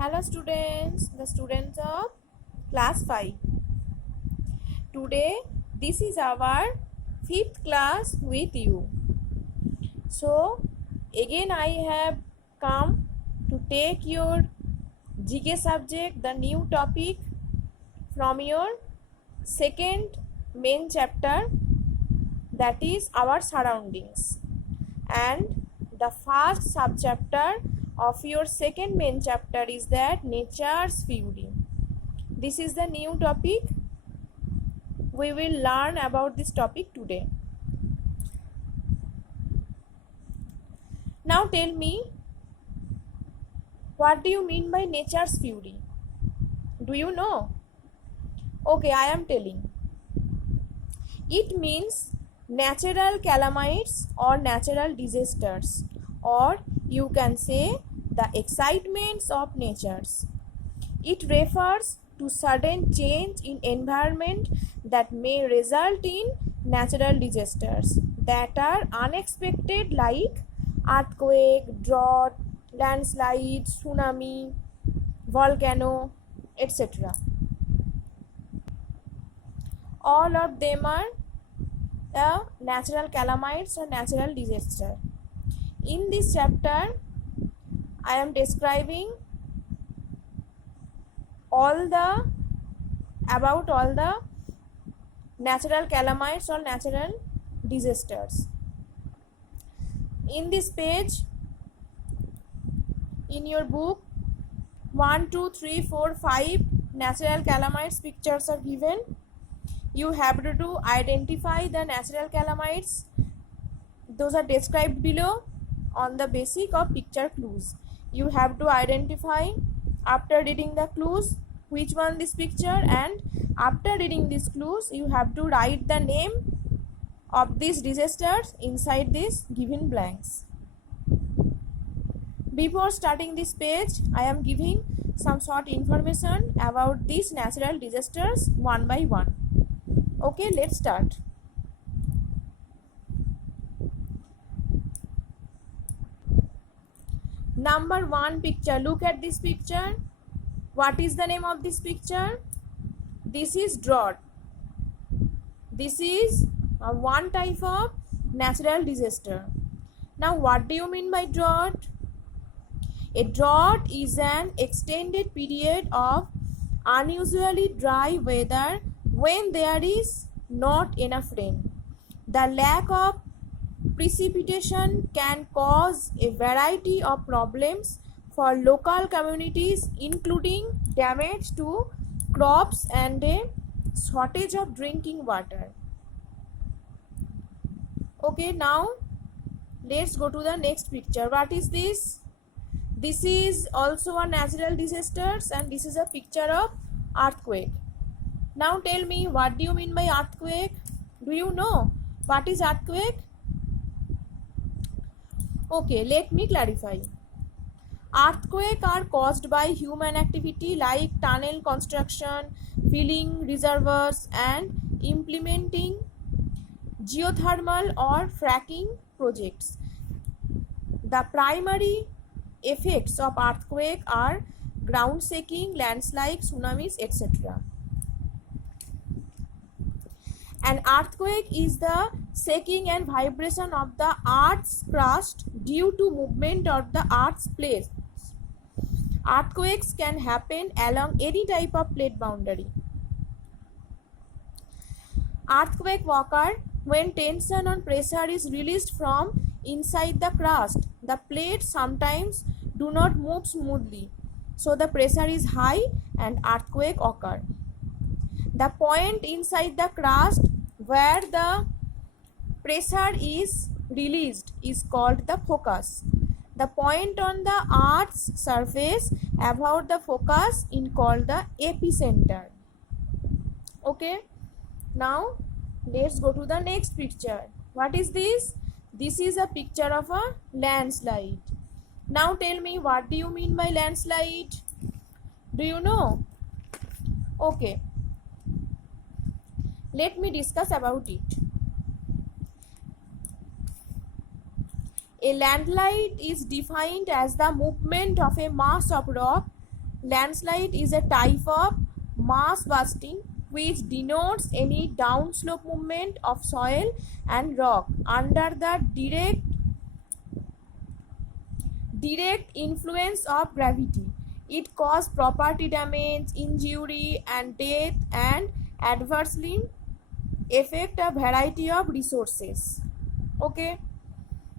Hello students, the students of class 5. Today this is our 5th class with you. So again I have come to take your GK subject, the new topic from your second main chapter, that is our surroundings, and the first subchapter of your second main chapter is that nature's beauty. This is the new topic. We will learn about this topic today. Now tell me, what do you mean by nature's beauty? Do you know? Okay, I am telling. It means natural calamities or natural disasters, or you can say the excitements of natures. It refers to sudden change in environment that may result in natural disasters that are unexpected, like earthquake, drought, landslide, tsunami, volcano, etc. All of them are the natural calamities or natural disaster. In this chapter, I am describing about all the natural calamities or natural disasters. In this page, in your book, 1, 2, 3, 4, 5 natural calamities pictures are given. You have to identify the natural calamities. Those are described below on the basis of picture clues. You have to identify, after reading the clues, which one this picture, and after reading these clues you have to write the name of these disasters inside these given blanks. Before starting this page, I am giving some short information about these natural disasters one by one. Okay, let's start. Number 1 picture. Look at this picture. What is the name of this picture? This is drought. This is one type of natural disaster. Now, what do you mean by drought? A drought is an extended period of unusually dry weather when there is not enough rain. The lack of precipitation can cause a variety of problems for local communities, including damage to crops and a shortage of drinking water. Okay, now let's go to the next picture. What is this? This is also a natural disasters, and this is a picture of earthquake. Now tell me, what do you mean by earthquake? Do you know what is earthquake? Okay, let me clarify. Earthquakes are caused by human activity like tunnel construction, filling reservoirs, and implementing geothermal or fracking projects. The primary effects of earthquake are ground shaking, landslides, tsunamis, etc. An earthquake is the shaking and vibration of the earth's crust due to movement of the earth's plates. Earthquakes can happen along any type of plate boundary. Earthquake occur when tension or pressure is released from inside the crust. The plates sometimes do not move smoothly, so the pressure is high and earthquake occur. The point inside the crust where the pressure is released is called the focus. The point on the Earth's surface about the focus is called the epicenter. Okay, now let's go to the next picture. What is this? This is a picture of a landslide. Now tell me, what do you mean by landslide? Do you know? Okay, let me discuss about it. A landslide is defined as the movement of a mass of rock Landslide is a type of mass busting which denotes any downslope movement of soil and rock under the direct influence of gravity. It causes property damage, injury, and death, and adversely affect a variety of resources. Okay.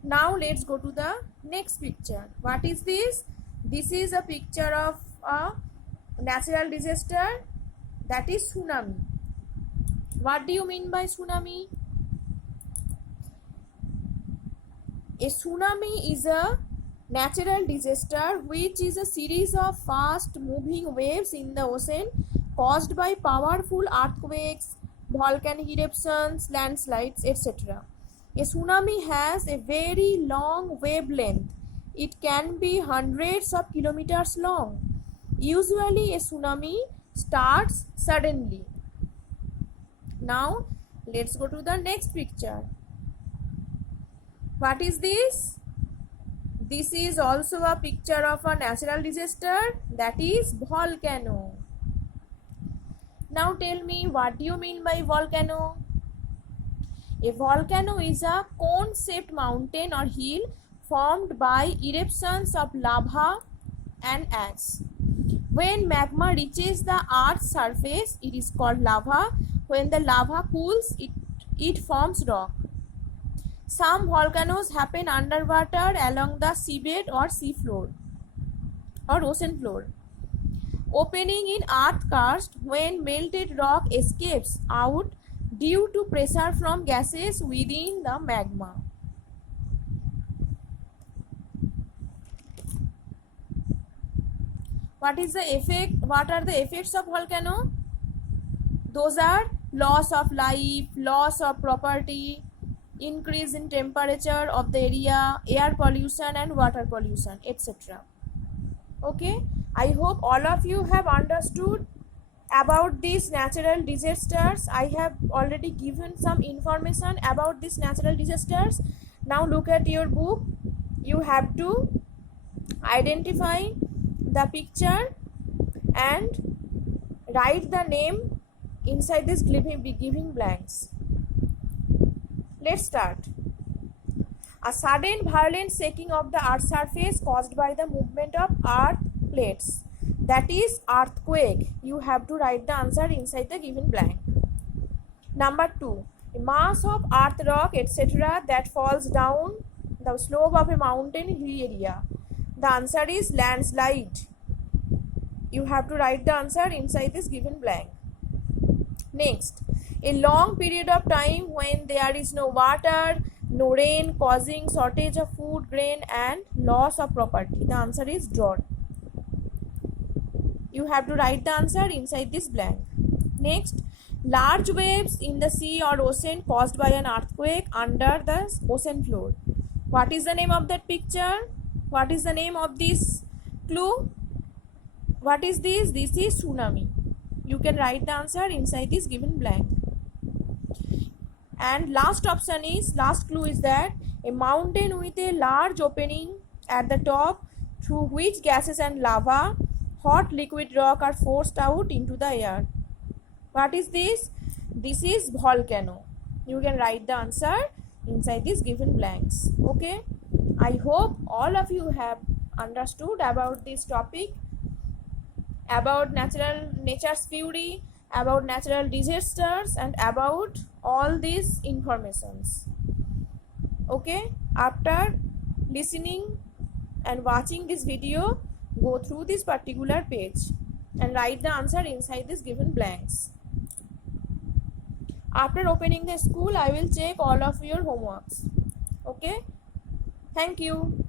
Now let's go to the next picture. What is this? This is a picture of a natural disaster, that is tsunami. What do you mean by tsunami? A tsunami is a natural disaster which is a series of fast moving waves in the ocean caused by powerful earthquakes, volcanic eruptions, landslides, etc. A tsunami has a very long wavelength. It can be hundreds of kilometers long. Usually a tsunami starts suddenly. Now let's go to the next picture. What is this? This is also a picture of a natural disaster, that is volcano. Now tell me, what do you mean by volcano? A volcano is a cone-shaped mountain or hill formed by eruptions of lava and ash. When magma reaches the earth's surface, it is called lava. When the lava cools, it forms rock. Some volcanoes happen underwater along the seabed or seafloor or ocean floor. Opening in earth crust when melted rock escapes out due to pressure from gases within the magma. What is the effect? What are the effects of volcano? Those are loss of life, loss of property, increase in temperature of the area, air pollution and water pollution, etc. Okay, I hope all of you have understood about these natural disasters. I have already given some information about these natural disasters. Now look at your book. You have to identify the picture and write the name inside this giving blanks. Let's start. A sudden violent shaking of the earth's surface caused by the movement of earth plates, that is earthquake. You have to write the answer inside the given blank. Number 2. A mass of earth, rock, etc. that falls down the slope of a mountain hill area. The answer is landslide. You have to write the answer inside this given blank. Next, a long period of time when there is no water, no rain, causing shortage of food, grain and loss of property. The answer is drought. You have to write the answer inside this blank. Next, large waves in the sea or ocean caused by an earthquake under the ocean floor. What is the name of that picture? What is the name of this clue? What is this? This is tsunami. You can write the answer inside this given blank. And last option is, last clue is that a mountain with a large opening at the top through which gases and lava, hot liquid rock are forced out into the air. What is this? This is volcano. You can write the answer inside these given blanks. Okay. I hope all of you have understood about this topic, about nature's fury, about natural disasters and about all these informations. Okay, after listening and watching this video, go through this particular page and write the answer inside these given blanks. After opening the school, I will check all of your homeworks. Okay, thank you.